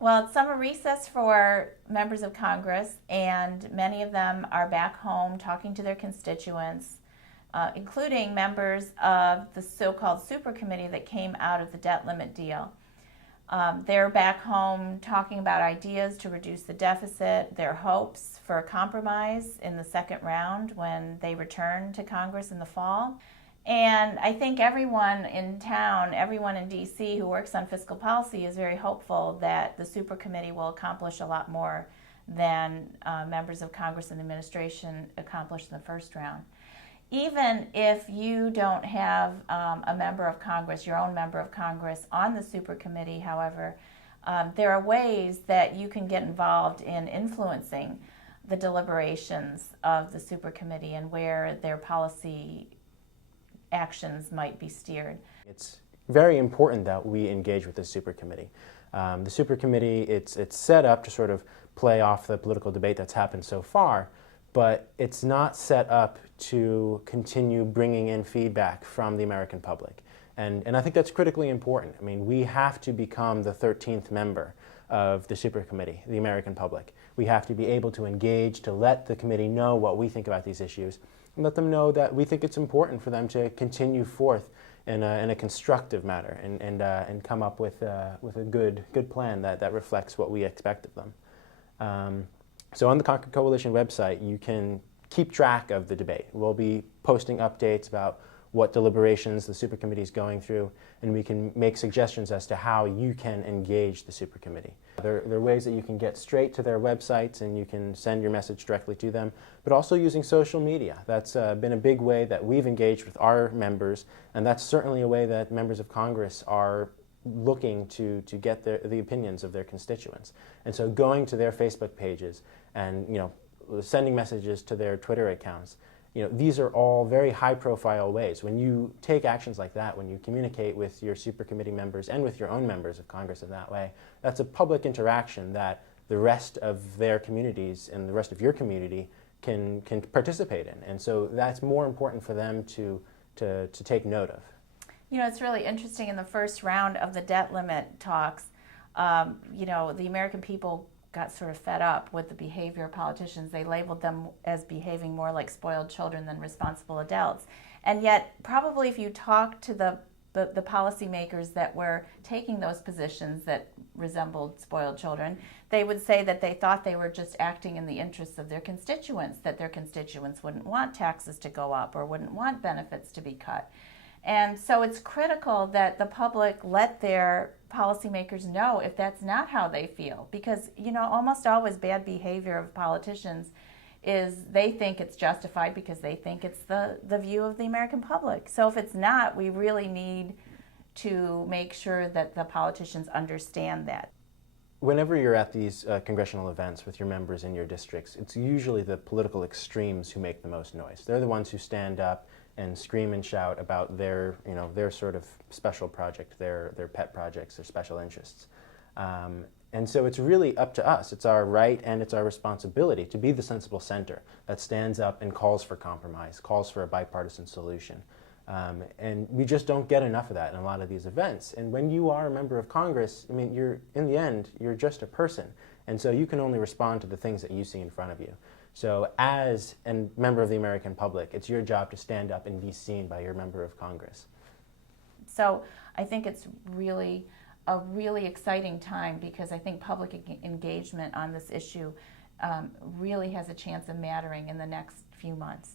Well, it's summer recess for members of Congress, and many of them are back home talking to their constituents, including members of the so-called super committee that came out of the debt limit deal. They're back home talking about ideas to reduce the deficit, their hopes for a compromise in the second round when they return to Congress in the fall. And I think everyone in town, everyone in DC who works on fiscal policy is very hopeful that the super committee will accomplish a lot more than members of Congress and the administration accomplished in the first round. Even if you don't have a member of Congress, your own member of Congress on the super committee, however, there are ways that you can get involved in influencing the deliberations of the super committee and where their policy actions might be steered. It's very important that we engage with the super committee. The super committee, it's set up to sort of play off the political debate that's happened so far, but it's not set up to continue bringing in feedback from the American public. And I think that's critically important. I mean, we have to become the 13th member of the super committee, the American public. We have to be able to engage, to let the committee know what we think about these issues, and let them know that we think it's important for them to continue forth in a constructive manner and come up with a good plan that reflects what we expect of them. So on the Concord Coalition website, you can keep track of the debate. We'll be posting updates about what deliberations the super committee is going through, and we can make suggestions as to how you can engage the super committee. There are ways that you can get straight to their websites and you can send your message directly to them, but also using social media. That's been a big way that we've engaged with our members, and that's certainly a way that members of Congress are looking to get the opinions of their constituents. And so going to their Facebook pages and sending messages to their Twitter accounts, these are all very high-profile ways. When you take actions like that, when you communicate with your super committee members and with your own members of Congress in that way, that's a public interaction that the rest of their communities and the rest of your community can participate in. And so that's more important for them to take note of. It's really interesting in the first round of the debt limit talks, the American people got sort of fed up with the behavior of politicians. They labeled them as behaving more like spoiled children than responsible adults. And yet, probably if you talk to the policymakers that were taking those positions that resembled spoiled children, they would say that they thought they were just acting in the interests of their constituents, that their constituents wouldn't want taxes to go up or wouldn't want benefits to be cut. And so it's critical that the public let their policymakers know if that's not how they feel, because almost always bad behavior of politicians is they think it's justified because they think it's the view of the American public. So if it's not, we really need to make sure that the politicians understand that. Whenever you're at these congressional events with your members in your districts, it's usually the political extremes who make the most noise. They're the ones who stand up and scream and shout about their sort of special project, their pet projects, their special interests. And so it's really up to us. It's our right and it's our responsibility to be the sensible center that stands up and calls for compromise, calls for a bipartisan solution. And we just don't get enough of that in a lot of these events. And when you are a member of Congress, I mean, in the end, you're just a person. And so you can only respond to the things that you see in front of you. So as a member of the American public, it's your job to stand up and be seen by your member of Congress. So I think it's really a really exciting time, because I think public engagement on this issue really has a chance of mattering in the next few months.